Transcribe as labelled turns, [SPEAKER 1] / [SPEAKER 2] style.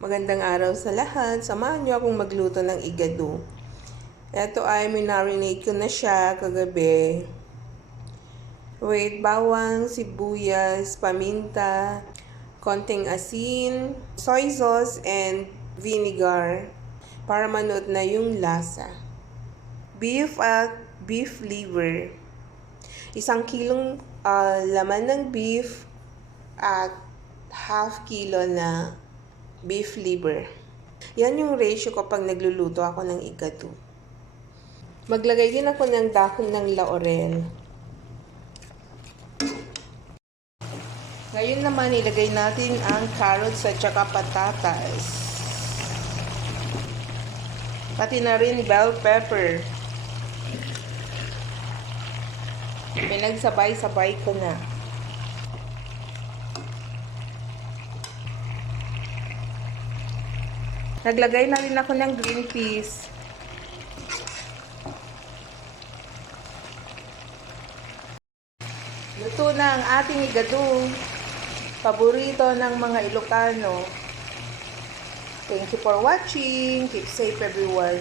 [SPEAKER 1] Magandang araw sa lahat. Samahan niyo akong magluto ng igado. Ito ay minarinate ko na siya kagabi. With bawang, sibuyas, paminta, konting asin, soy sauce, and vinegar para manood na yung lasa. Beef at beef liver. Isang kilong ah, laman ng beef at half kilo na beef liver. Yan yung ratio ko pag nagluluto ako ng igado. Maglagay din ako ng dahon ng laurel. Ngayon naman, ilagay natin ang carrots at saka patatas. Pati na rin bell pepper. Pinagsabay-sabay ko na. Naglagay na rin ako ng green peas. Luto na ang ating igado. Paborito ng mga Ilocano. Thank you for watching. Keep safe everyone.